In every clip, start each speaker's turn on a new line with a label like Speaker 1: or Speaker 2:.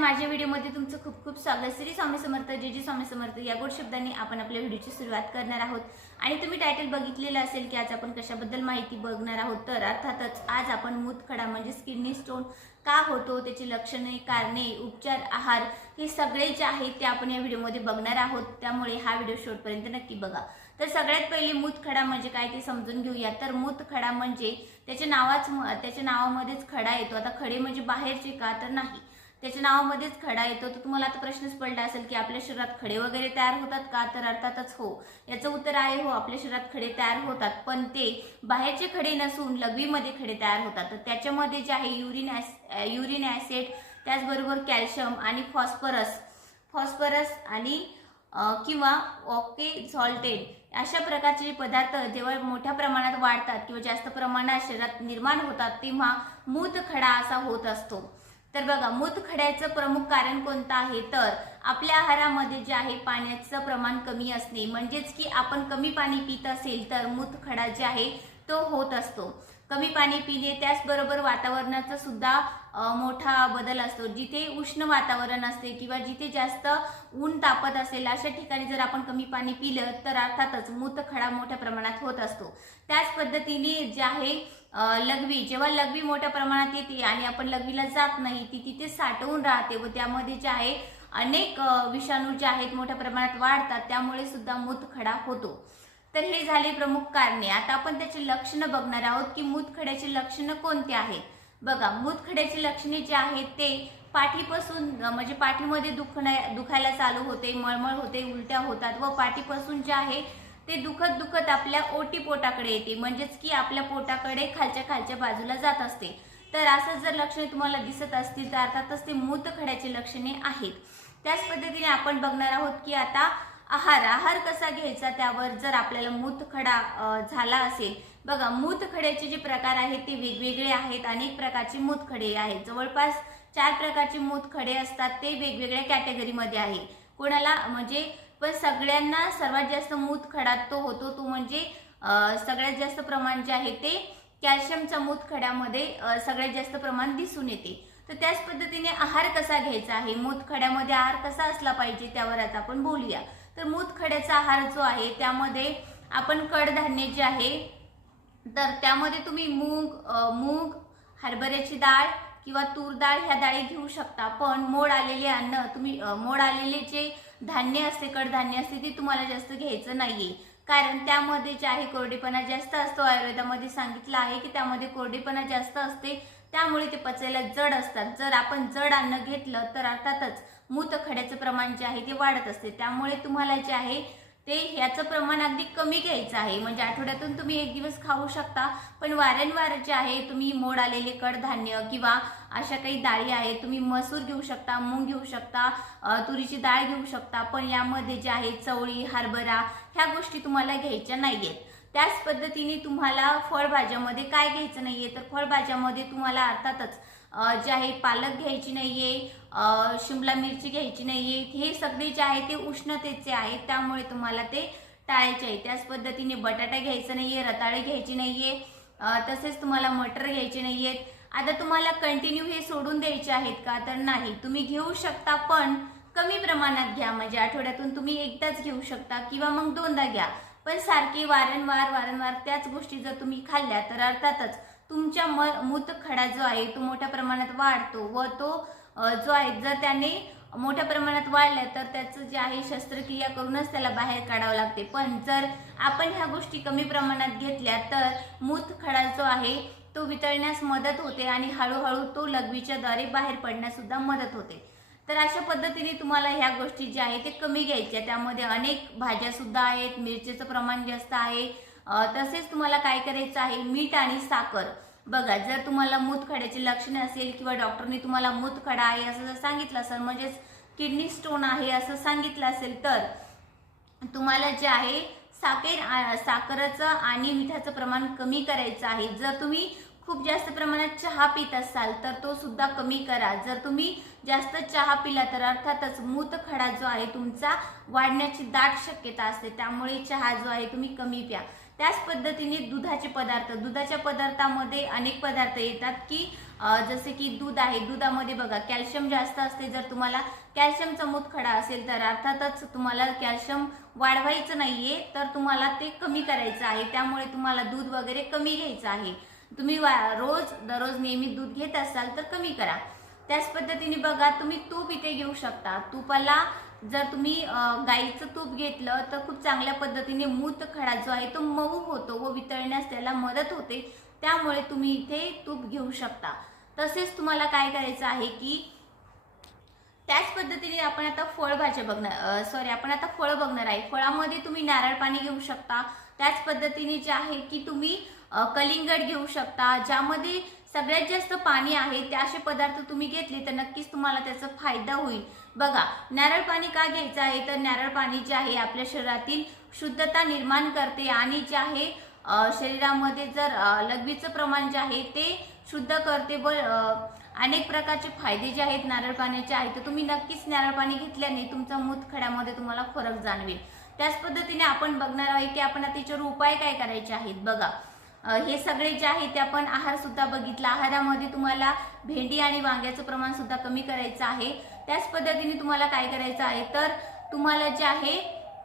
Speaker 1: माझ्या व्हिडिओमध्ये तुमचं खूप खूप स्वागत. श्री स्वामी समर्थ जे जी स्वामी समर्थ. या गोड शब्दांनी आपण आपल्या व्हिडिओची सुरुवात करणार आहोत. आणि तुम्ही टायटल बघितलेलं असेल की आज आपण कशाबद्दल माहिती बघणार आहोत तर अर्थातच आज आपण मूतखडा म्हणजे किडनी स्टोन का होतो त्याची लक्षणे कारणे उपचार आहार हे सगळे जे आहेत ते आपण या व्हिडिओमध्ये बघणार आहोत. त्यामुळे हा व्हिडिओ शेवटपर्यंत नक्की बघा. तर सगळ्यात पहिले मूतखडा म्हणजे काय ते समजून घेऊया. तर मूतखडा म्हणजे त्याच्या नावाच त्याच्या नावामध्येच खडा येतो. आता खडे म्हणजे बाहेरचे का तर नाही. त्याच्या नावामध्येच खडा येतो. तर तुम्हाला आता प्रश्नच पडला असेल की आपल्या शरीरात खडे वगैरे तयार होतात का? तर अर्थातच हो. याचं उत्तर आहे हो आपल्या शरीरात खडे तयार होतात. पण ते बाहेरचे खडे नसून लघवीमध्ये खडे तयार होतात. तर त्याच्यामध्ये जे आहे युरिन ॲस युरिन ॲसिड त्याचबरोबर कॅल्शियम आणि फॉस्फरस. फॉस्फरस आणि किंवा ओके झॉल्टेड अशा प्रकारचे जे पदार्थ जेव्हा मोठ्या प्रमाणात वाढतात किंवा जास्त प्रमाणात शरीरात निर्माण होतात तेव्हा मूतखडा असा होत असतो. तर बघा मूतखड्याचं प्रमुख कारण कोणतं आहे? तर आपल्या आहारामध्ये जे आहे पाण्याचं प्रमाण कमी असणे. म्हणजेच की आपण कमी पाणी पित असेल तर मूतखडा जे आहे तो होत असतो. कमी पाणी पिणे त्याचबरोबर वातावरणाचा सुद्धा मोठा बदल असतो. जिथे उष्ण वातावरण असते किंवा जिथे जास्त ऊन तापत असेल अशा ठिकाणी जर आपण कमी पाणी पिलं तर अर्थातच मूतखडा मोठ्या प्रमाणात होत असतो. त्याच पद्धतीने जे आहे लघवी जेव्हा लघवी मोठ्या प्रमाणात येते आणि आपण लघवीला जात नाही ती तिथे साठवून राहते व त्यामध्ये जे आहे अनेक विषाणू जे आहेत मोठ्या प्रमाणात वाढतात त्यामुळे सुद्धा मूतखडा होतो. तर हे झाले प्रमुख कारणे. आता आपण त्याची लक्षणं बघणार आहोत की मूतखड्याची लक्षणं कोणती आहेत? बघा मूतखड्याची लक्षणे जी आहेत ते पाठीपासून म्हणजे पाठीमध्ये दुखण्या दुखायला चालू होते मळमळ होते उलट्या होतात व पाठीपासून जे आहे ते दुखत दुखत आपल्या ओटी पोटाकडे येते. म्हणजेच की आपल्या पोटाकडे खालच्या खालच्या बाजूला जात असते. तर असं जर लक्षणे तुम्हाला दिसत असतील तर अर्थातच ते मूतखड्याची लक्षणे आहेत. त्याच पद्धतीने आपण बघणार आहोत की आता आहार आहार कसा घ्यायचा त्यावर जर आपल्याला मूतखडा झाला असेल. बघा मूतखड्याचे जे प्रकार आहेत ते वेगवेगळे आहेत. अनेक प्रकारचे मूतखडे आहेत. जवळपास चार प्रकारचे मूतखडे असतात. ते वेगवेगळ्या कॅटेगरीमध्ये आहे. कोणाला म्हणजे पण सगळ्यांना सर्वात जास्त मूतखडा तो होतो. तो म्हणजे सगळ्यात जास्त प्रमाण जे आहे ते कॅल्शियमच्या मूतखड्यामध्ये सगळ्यात जास्त प्रमाण दिसून येते. तर त्याच पद्धतीने आहार कसा घ्यायचा आहे? मूतखड्यामध्ये आहार कसा असला पाहिजे त्यावर आता आपण बोलूया. तर मूतखड्याचा आहार जो आहे त्यामध्ये आपण कडधान्य जे आहे तर त्यामध्ये तुम्ही मूग मूग हरभऱ्याची डाळ किंवा तूर डाळ ह्या डाळी घेऊ शकता. पण मोड आलेले अन्न तुम्ही मोड आलेले जे धान्य असते कडधान्य असते ते तुम्हाला जास्त घ्यायचं नाहीये. कारण त्यामध्ये जे आहे कोरडेपणा जास्त असतो. आयुर्वेदामध्ये सांगितलं आहे की त्यामध्ये कोरडेपणा जास्त असते. त्यामुळे ते पचायला जड असतात. जर आपण जड अन्न घेतलं तर अर्थातच मूतखड्याचं प्रमाण जे आहे ते वाढत असते. त्यामुळे तुम्हाला जे आहे ते ह्याचं प्रमाण अगदी कमी घ्यायचं आहे. म्हणजे आठवड्यातून तुम्ही एक दिवस खाऊ शकता पण वारंवार जे आहे तुम्ही मोड आलेले कडधान्य किंवा अशा काही डाळी आहेत तुम्ही मसूर घेऊ शकता मूग घेऊ शकता तुरीची डाळ घेऊ शकता पण यामध्ये जे आहे चवळी हरभरा ह्या गोष्टी तुम्हाला घ्यायच्या नाहीयेत. त्याच पद्धतीने तुम्हाला फळभाज्यामध्ये काय घ्यायचं नाहीये तर फळभाज्यामध्ये तुम्हाला अर्थातच जे आहे पालक घ्यायची नाही आहे शिमला मिरची घ्यायची नाही आहे हे सगळे जे आहे ते उष्णतेचे आहेत त्यामुळे तुम्हाला ते टाळायचे आहे. त्याच पद्धतीने बटाटा घ्यायचा नाही आहे रताळे घ्यायची नाही आहे तसेच तुम्हाला मटर घ्यायचे नाही आहेत आता तुम्हाला कंटिन्यू हे सोडून द्यायचे आहेत का? तर नाही. तुम्ही घेऊ शकता पण कमी प्रमाणात घ्या. म्हणजे आठवड्यातून तुम्ही एकदाच घेऊ शकता किंवा मग दोनदा घ्या. पण सारखी वारंवार वारंवार त्याच गोष्टी जर तुम्ही खाल्ल्या तर अर्थातच तुमच्या म मूतखडा जो आहे तो मोठ्या प्रमाणात वाढतो व तो जो आहे जर त्याने मोठ्या प्रमाणात वाढलं तर त्याचं जे आहे शस्त्रक्रिया करूनच त्याला बाहेर काढावं लागते. पण जर आपण ह्या गोष्टी कमी प्रमाणात घेतल्या तर मूतखडा जो आहे तो वितळण्यास मदत होते आणि हळूहळू तो लघवीच्या द्वारे बाहेर पडण्यास सुद्धा मदत होते. तर अशा पद्धतीने तुम्हाला ह्या गोष्टी ज्या आहेत ते कमी घ्यायच्या. त्यामध्ये अनेक भाज्यासुद्धा आहेत मिरचीचं प्रमाण जास्त आहे तसेच तुम्हाला काय करायचं आहे? मीठ आणि साखर. बघा जर तुम्हाला मूतखड्याची लक्षणे असेल किंवा डॉक्टरने तुम्हाला मूतखडा आहे असं जर सांगितलं असेल म्हणजेच किडनी स्टोन आहे असं सांगितलं असेल तर तुम्हाला जे आहे साखर साखरेचं आणि मिठाचं प्रमाण कमी करायचं आहे. जर तुम्ही खूप जास्त प्रमाणात चहा पित असाल तर तो सुद्धा कमी करा. जर तुम्ही जास्त चहा पिला तर अर्थातच मूतखडा जो आहे तुमचा वाढण्याची दाट शक्यता असते. त्यामुळे चहा जो आहे तुम्ही कमी प्या. त्याच पद्धतीने दुधाचे पदार्थ दुधाच्या पदार्थामध्ये अनेक पदार्थ येतात की जसे की दूध आहे. दुधामध्ये बघा कॅल्शियम जास्त असते. जर तुम्हाला कॅल्शियमचा मुतखडा असेल तर अर्थातच तुम्हाला कॅल्शियम वाढवायचं नाहीये तर तुम्हाला ते कमी करायचं आहे. त्यामुळे तुम्हाला दूध वगैरे कमी घ्यायचं आहे. तुम्ही वा- रोज दररोज नेहमी दूध घेत असाल तर कमी करा. त्याच पद्धतीने बघा तुम्ही तूप इथे घेऊ शकता. तुपाला जर तुम्ही गाईचं तूप घेतलं तर खूप चांगल्या पद्धतीने मूत खडा जो आहे तो मऊ होतो व वितळण्यास त्याला मदत होते. त्यामुळे तुम्ही इथे तूप घेऊ शकता. तसेच तुम्हाला काय करायचं आहे की त्याच पद्धतीने आपण आता फळभाज्या बघणार सॉरी आपण आता फळ बघणार आहे. फळामध्ये तुम्ही नारळ पाणी घेऊ शकता. त्याच पद्धतीने जे आहे की तुम्ही कलिंगड घेऊ शकता. ज्यामध्ये सगळ्यात जास्त पाणी आहे ते असे पदार्थ तुम्ही घेतले तर नक्कीच तुम्हाला त्याचा फायदा होईल. बघा नारळ पाणी का घ्यायचं आहे? तर नारळ पाणी जे आहे आपल्या शरीरातील शुद्धता निर्माण करते आणि जे आहे शरीरामध्ये जर लघवीचं प्रमाण जे आहे ते शुद्ध करते व अनेक प्रकारचे फायदे जे आहेत नारळ पाण्याचे आहेत तर तुम्ही नक्कीच नारळ पाणी घेतल्याने तुमचा मूतखड्यामध्ये तुम्हाला फरक जाणवेल. त्याच पद्धतीने आपण बघणार आहे की आपण आता त्याच्यावर उपाय काय करायचे आहेत? बघा हे सगळे जे आहे ते आपण आहार सुद्धा बघितला. आहारामध्ये तुम्हाला भेंडी आणि वांग्याचं प्रमाण सुद्धा कमी करायचं आहे. त्याच पद्धतीने तुम्हाला काय करायचं आहे? तर तुम्हाला जे आहे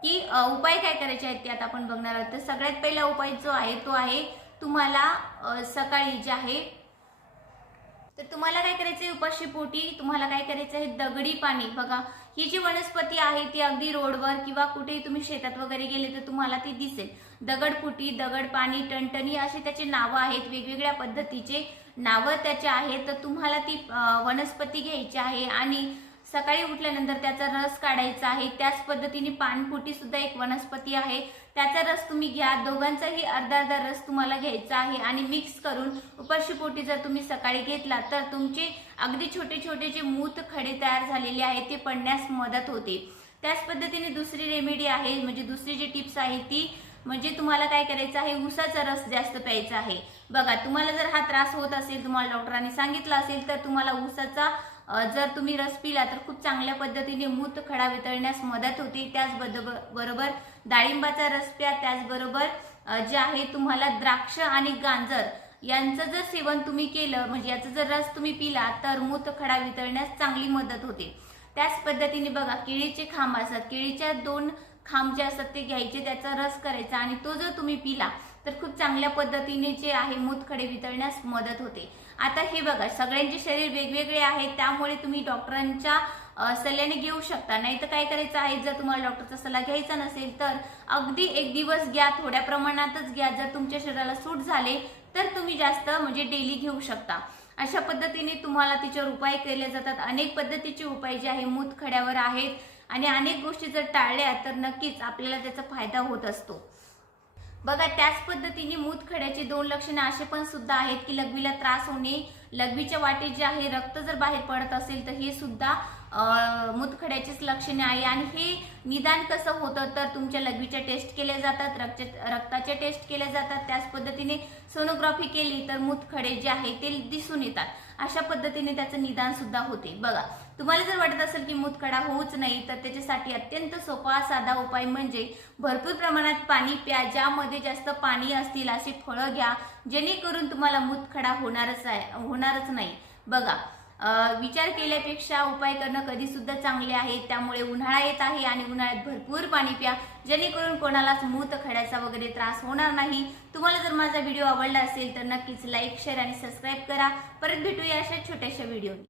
Speaker 1: की उपाय काय करायचे आहेत ते आता आपण बघणार आहोत. तर सगळ्यात पहिला उपाय जो आहे तो आहे तुम्हाला सकाळी जे आहे तर तुम्हाला काय करायचंय? उपाशी पोटी तुम्हाला काय करायचं आहे? दगडी पाणी. बघा ही जी वनस्पती आहे ती अगदी रोडवर किंवा कुठेही तुम्ही शेतात वगैरे गेले तर तुम्हाला ती दिसेल. दगडफुटी दगड पाणी टणटणी असे त्याचे नावं आहेत वेगवेगळ्या पद्धतीचे नावं त्याचे आहेत. तर तुम्हाला ती वनस्पती घ्यायची आहे आणि सकाळी उठल्यानंतर त्याचा रस काढायचा आहे. त्याच पद्धतीने पानफुटी सुद्धा एक वनस्पती आहे. त्याचा रस तुम्ही घ्या. दोघांचाही अर्धा अर्धा रस तुम्हाला घ्यायचा आहे आणि मिक्स करून उपाशीपोटी जर तुम्ही सकाळी घेतला तर तुमचे अगदी छोटे छोटे जे मूत खडे तयार झालेले आहेत ते पडण्यास मदत होते. त्याच पद्धतीने दुसरी रेमेडी आहे. म्हणजे दुसरी जी टिप्स आहे ती म्हणजे तुम्हाला काय करायचं आहे? उसाचा रस जास्त प्यायचा आहे. बघा तुम्हाला जर हा त्रास होत असेल तुम्हाला डॉक्टरांनी सांगितलं असेल तर तुम्हाला उसाचा जर तुम्ही रस पिला तर खूप चांगल्या पद्धतीने मूत खडा वितळण्यास मदत होते. त्याचबरोबर बरोबर डाळिंबाचा रस प्या. त्याचबरोबर जे आहे तुम्हाला द्राक्ष आणि गांजर यांचं जर सेवन तुम्ही केलं म्हणजे याचा जर रस तुम्ही पिला तर मूत खडा वितळण्यास चांगली मदत होते. त्याच पद्धतीने बघा केळीचे खांब असतात. केळीच्या दोन खांब जे असतात ते घ्यायचे त्याचा रस करायचा आणि तो जर तुम्ही पिला तर खूप चांगल्या पद्धतीने जे आहे मूतखडे वितळण्यास मदत होते. आता हे बघा सगळ्यांचे शरीर वेगवेगळे आहे त्यामुळे तुम्ही डॉक्टरांच्या सल्ल्याने घेऊ शकता. नाही तर काय करायचं आहे जर तुम्हाला डॉक्टरचा सल्ला घ्यायचा नसेल तर अगदी एक दिवस घ्या थोड्या प्रमाणातच घ्या. जर तुमच्या शरीराला सूट झाले तर तुम्ही जास्त म्हणजे डेली घेऊ शकता. अशा पद्धतीने तुम्हाला तिच्यावर उपाय केले जातात. अनेक पद्धतीचे उपाय जे आहे मूतखड्यावर आहेत. आणि अनेक गोष्टी जर टाळल्या तर नक्कीच आपल्याला त्याचा फायदा होत असतो. बघा त्याच पद्धतीने मूतखड्याची दोन लक्षणं असे पण सुद्धा आहेत की लघवीला त्रास होणे लघवीच्या वाटेत जे आहे रक्त जर बाहेर पडत असेल तर हे सुद्धा मुतखड्याचीच मूतखड्याचीच लक्षणे आहे. आणि हे निदान कसं होतं तर तुमच्या लघवीच्या टेस्ट केल्या जातात रक्त रक्ताच्या टेस्ट केल्या जातात. त्याच पद्धतीने सोनोग्राफी केली तर मूतखडे जे आहे ते दिसून येतात. अशा पद्धतीने त्याचं निदान सुद्धा होते. बघा तुम्हाला जर वाटत असेल की मूतखडा होऊच नाही तर त्याच्यासाठी अत्यंत सोपा साधा उपाय म्हणजे भरपूर प्रमाणात पाणी प्या. ज्यामध्ये जास्त पाणी असतील अशी फळं घ्या. जेणेकरून तुम्हाला मूतखडा होणारच आहे होणारच नाही. बघा विचार केल्यापेक्षा उपाय करणं कधी सुद्धा चांगले आहे. त्यामुळे उन्हाळा येत आहे आणि उन्हाळ्यात भरपूर पाणी प्या. जेणेकरून कोणालाच मूत खड्याचा वगैरे त्रास होणार नाही. तुम्हाला जर माझा व्हिडिओ आवडला असेल तर नक्कीच लाईक शेअर आणि सबस्क्राईब करा. परत भेटूया अशा छोट्याशा व्हिडिओ